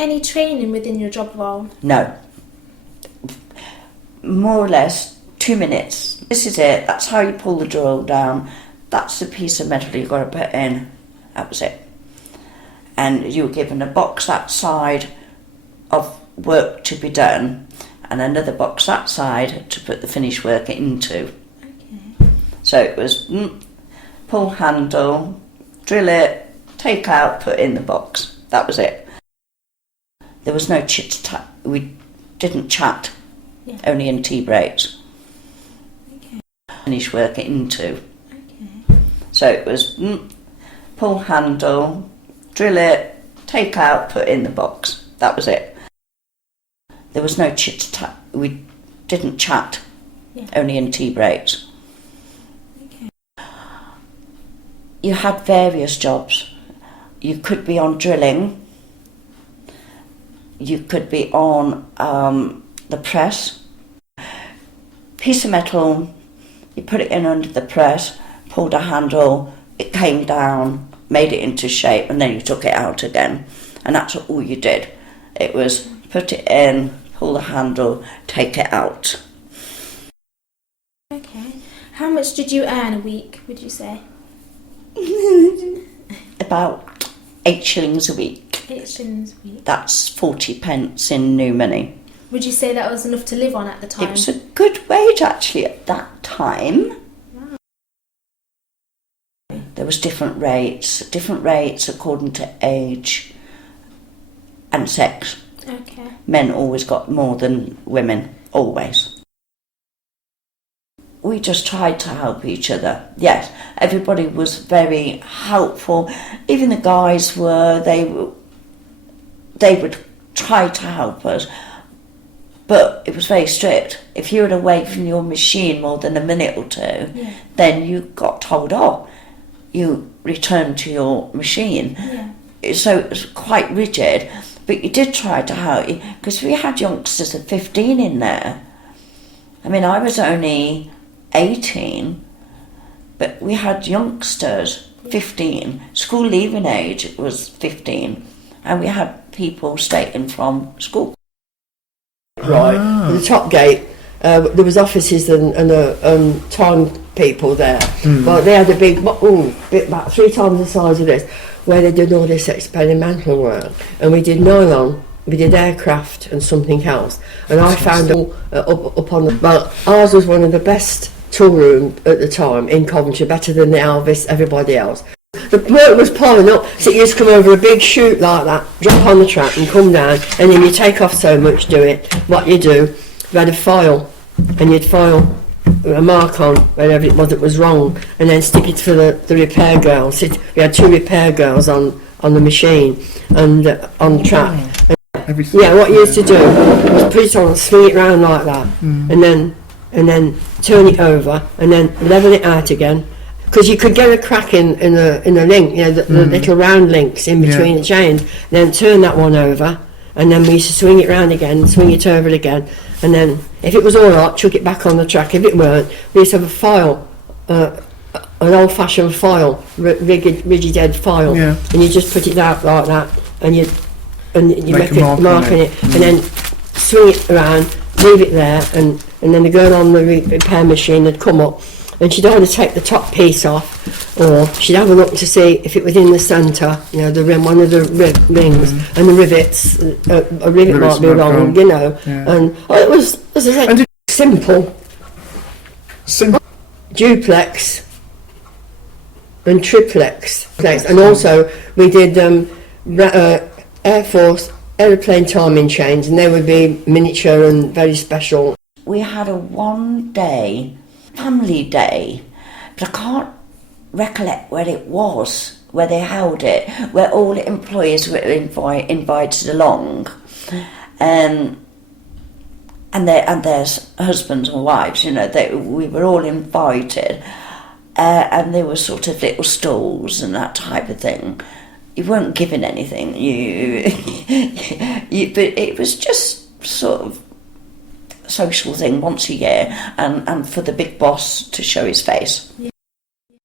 Any training within your job role? No. More or less 2 minutes. This is it. That's how you pull the drill down. That's the piece of metal you've got to put in. That was it. And you were given a box that side of work to be done and another box that side to put the finished work into. Okay. So it was pull handle, drill it, take out, put in the box. That was it. There was no chit-chat. We didn't chat, only in tea breaks. Okay. Finish work into. Okay. So it was pull handle, drill it, take out, put in the box. That was it. There was no chit-chat. We didn't chat, only in tea breaks. Okay. You had various jobs. You could be on drilling. You could be on the press. Piece of metal, you put it in under the press, pulled a handle, it came down, made it into shape, and then you took it out again. And that's all you did. It was put it in, pull the handle, take it out. Okay. How much did you earn a week, would you say? About 8 shillings a week. 8 shillings a week. That's 40 pence in new money. Would you say that was enough to live on at the time? It was a good wage actually at that time. Wow. There was different rates according to age and sex. Okay. Men always got more than women, always. We just tried to help each other. Yes, everybody was very helpful. Even the guys were, they would try to help us. But it was very strict. If you were away from your machine more than a minute or two, then you got told off. You returned to your machine. Yeah. So it was quite rigid. But you did try to help you, because we had youngsters of 15 in there. I mean, I was only 18, but we had youngsters, 15. School leaving age was 15, and we had people staying from school. Right, the top gate, there was offices and time people there. But they had a big, about 3 times the size of this, where they did all this experimental work. And we did nylon, we did aircraft and something else. And I found them up on the... Well, ours was one of the best tool rooms at the time in Coventry, better than the Elvis, everybody else. The work was piling up, so you just come over a big chute like that, drop on the track and come down, and then you take off so much, do it. What you do, you had a file, and you'd file a mark on wherever it was that was wrong, and then stick it for the repair girls. We had 2 repair girls on the machine and on the track. Yeah, what you used to do was put it on, swing it round like that, and then turn it over, and then level it out again. Because you could get a crack in the link, you know, the little round links in between the chains. Then turn that one over, and then we used to swing it round again, swing it over again, and then if it was all right, chuck it back on the track. If it weren't, we used to have a file, an old-fashioned file, rigid head file, and you just put it out like that, and you make a mark on it, and then swing it around, leave it there, and then the girl on the repair machine would come up. And she'd either take the top piece off, or she'd have a look to see if it was in the centre, you know, the rim, one of the rings, and the rivets. A rivet might be wrong, you know. And it was, as I said, simple. Duplex and triplex. And also we did Air Force aeroplane timing chains, and they would be miniature and very special. We had a 1-day family day, but I can't recollect where it was, where they held it, where all the employees were invited along, and their husbands and wives, you know, we were all invited, and there were sort of little stalls and that type of thing. You weren't given anything, but it was just sort of social thing once a year, and for the big boss to show his face.